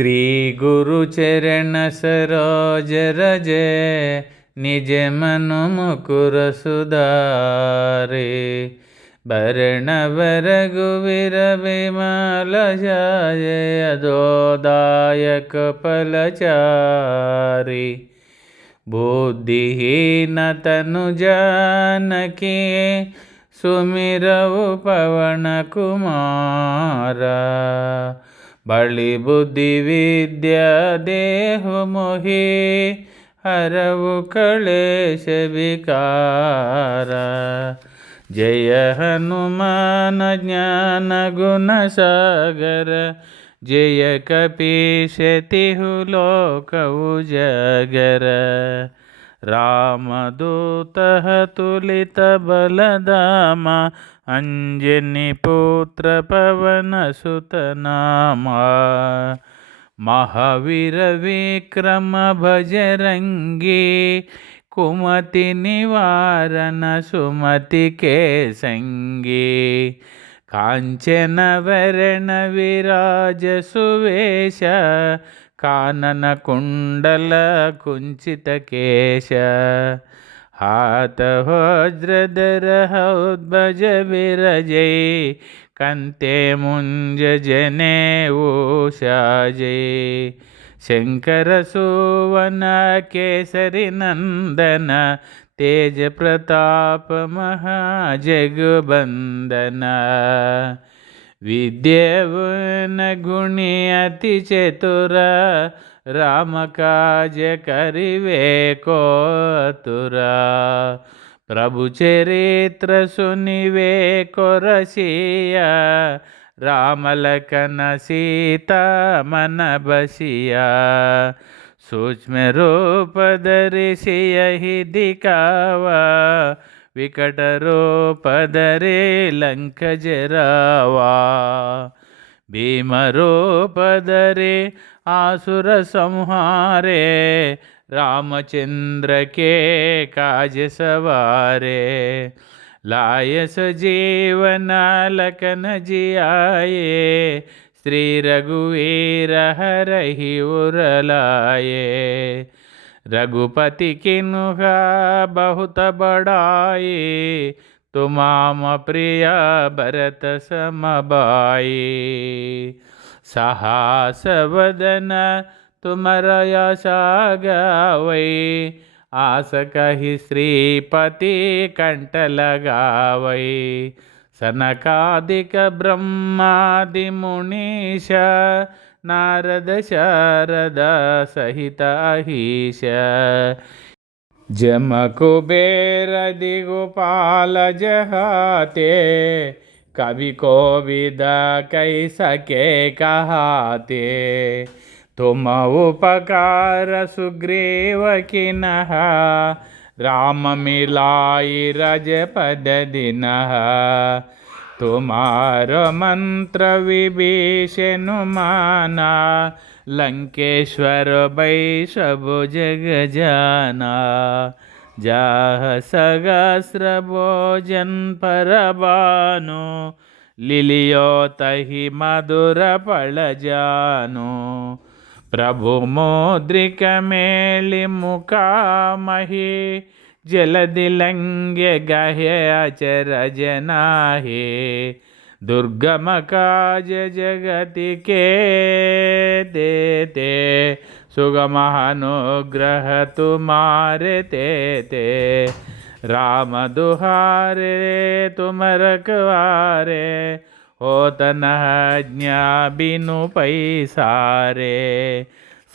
श्री गुरु चरण सरोज रज निज मनु ಬಳಿ ಬುದ್ಧಿ ವಿದ್ಯಾ, ದೇಹ ಮೊಹಿ, ಹರವು ಕಳೇಶ ವಿಕಾರ ಜಯ ಹನುಮಾನ ಜ್ಞಾನ ಗುಣ ಸಾಗರ ಜಯ ಕಪೀಶತಿಹು ಲೋಕವು ಜಗರ. ರಾಮದೂತ ತುಲಿತ ಬಲದಾಮ అంజని పుత్ర పవన సుతనామా మహావీర విక్రమ భజరంగి కుమతి నివారణ సుమతి కేసంగి కాంచన వరణ విరాజ సువేశ కానన కుండల కుంచిత కేశ हात वज्रदरहौद्भज विरजये कन्ते मुञ्जजने ओषाजये शङ्करसुवनकेसरि नन्दन तेजप्रतापमहाजगुवन्दना विद्यवनगुणि अतिचतुर विरजय कंते मुंज जने ऊषाजय शंकर सुवन केसरी नंदन तेज प्रताप महाजगबंदन विद्यवन गुणी अति चतुर राम काज करिवे को तुरा प्रभु चरित्र सुनिवे को रसिया राम लखन सीता मन बसिया सूक्ष्म रूप दर्शि यही दिखावा विकट रूप भीमरूपधरे आसुरसंहारे, रामचंद्र के काज सवारे। लायस जीवन लखन जियाए श्री रघुवीर हरहि उरलाए रघुपति किनुहा बहुत बड़ाए तु प्रिय भरत समबाई। समबाये सहासवदन तुमरया सागवै आस कहि श्रीपति कंठ लगावै। सनकादिक ब्रह्मादि मुनीश, नारद शारद सहित अहीश जम कुबेर दिगोपाल जहाते, कवि को विदा कई सके कहाते। तुम उपकार सुग्रीव किनह राम मिलाई रज पद दिनह। तुमार मंत्र विभीषण माना लंकेश्वर बैशभ जग जाना जाह सहस्र भोजन पर बानो लिलियो तहि मधुर पल जानो प्रभु मोद्रिक मेलि मुका गह्य अचरज नाहे दुर्गम काज जगति के देते सुगम अनुग्रह तुम्हारे ते। राम दुहारे तुम रखवारे हो तन ज्ञा बिनु पैसारे।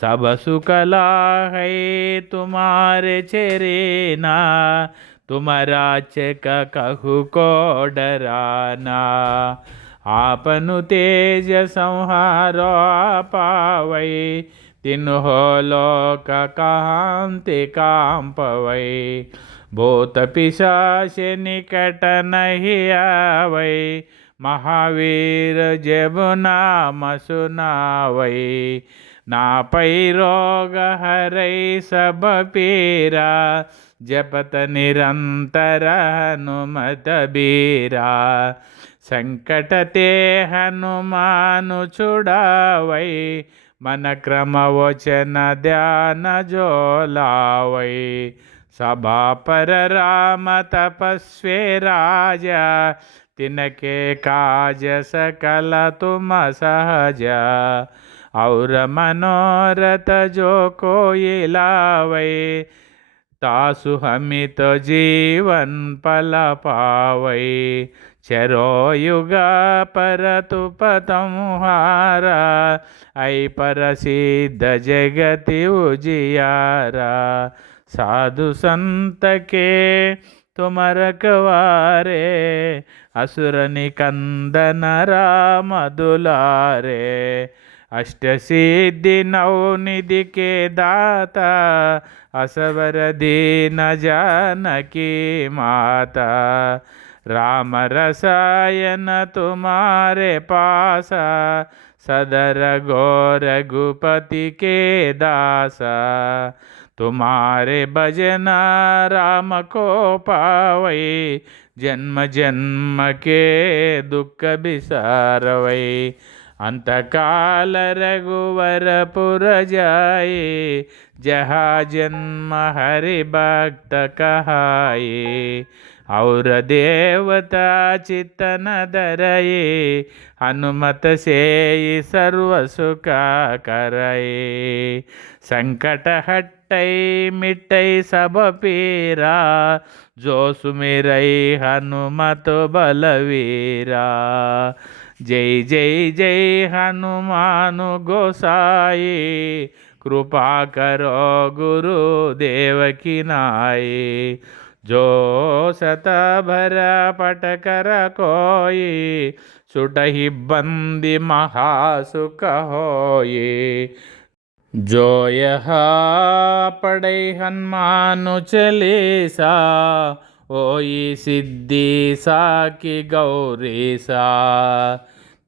सब सुकला है तुम्हारे चेरेना तुम्हारा चेक कहु को डराना। आपनु तेज संहारो पावै तिन्हो लोक कांति कांपवै भूत पिशाच निकट नहीं आवै, महावीर जब नाम सुनावै। నాపై రోగహరై సబపీరా జపత నిరంతర హనుమత బీరా. సంకటతే హనుమాను చుడావై మన క్రమవచన ధ్యాన జోలావై. సభాపర రామ తపస్వే రాజా తినకే కాజ సకల తుమ సహజ. तपस्वी राजा तिनके काज सकल तुम सहज और मनोरथ जो कोई लावै तासु हमित जीवन पल पावै चरो युग पर तुपतंहारा ऐ प्रसिद्ध जगति उजियारा साधु संत के तुम रखवारे असुर निकंदन राम ಅಷ್ಟಸಿದ್ಧಿ ನೌ ನಿಧಿಕೆ ದಾತ ಅಸವರ ದೀನ ಜಾನಕಿ ಮಾತ. ರಾಮ ರಸಾಯನ ತುಮಾರೆ ಪಾಸ ಸದರ ಗೋರ ಗುಪತಿ ಕೇ ದಾಸ. ತುಮಾರೆ ಭಜನ ರಾಮ ಕೋ ಪಾವೈ ಜನ್ಮ ಜನ್ಮ ಕೇ ದುಃಖ ಬಿಸಾರವೈ. అంతకాల రఘువరపురజాయే జహా జన్మ హరి భక్త కహాయే. ఔర దేవతా చిత్తన ధరయే హనుమత సేయి సర్వసుఖ కరయే. సంకట హట్టై మిట్టై సభ పీరా జోసుమిరై హనుమతు బలవీరా. जय जय जय हनुमान गोसाई, कृपा करो गुरुदेव की नाई जो सत भर पट कर कोई सुटही बंदी महासुख होई। जो यह पढ़े हनुमान चलीसा ఓయి సిద్ధి సాకి గౌరీసా.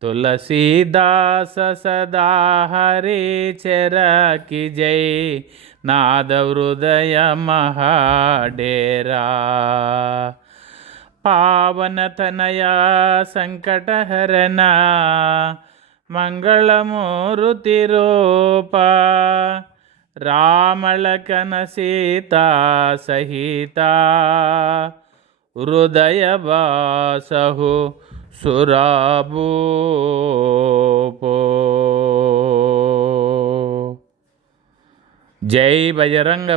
తులసీదాస సదా హరి చెరకి జై. నాద హృదయ మహాడేరా. పావనతనయ సంకటహరణ. మంగళమూరుతిరూప రామళకన సీతా సహిత హృదయవాసహు సురాబూపో జై బజరంగ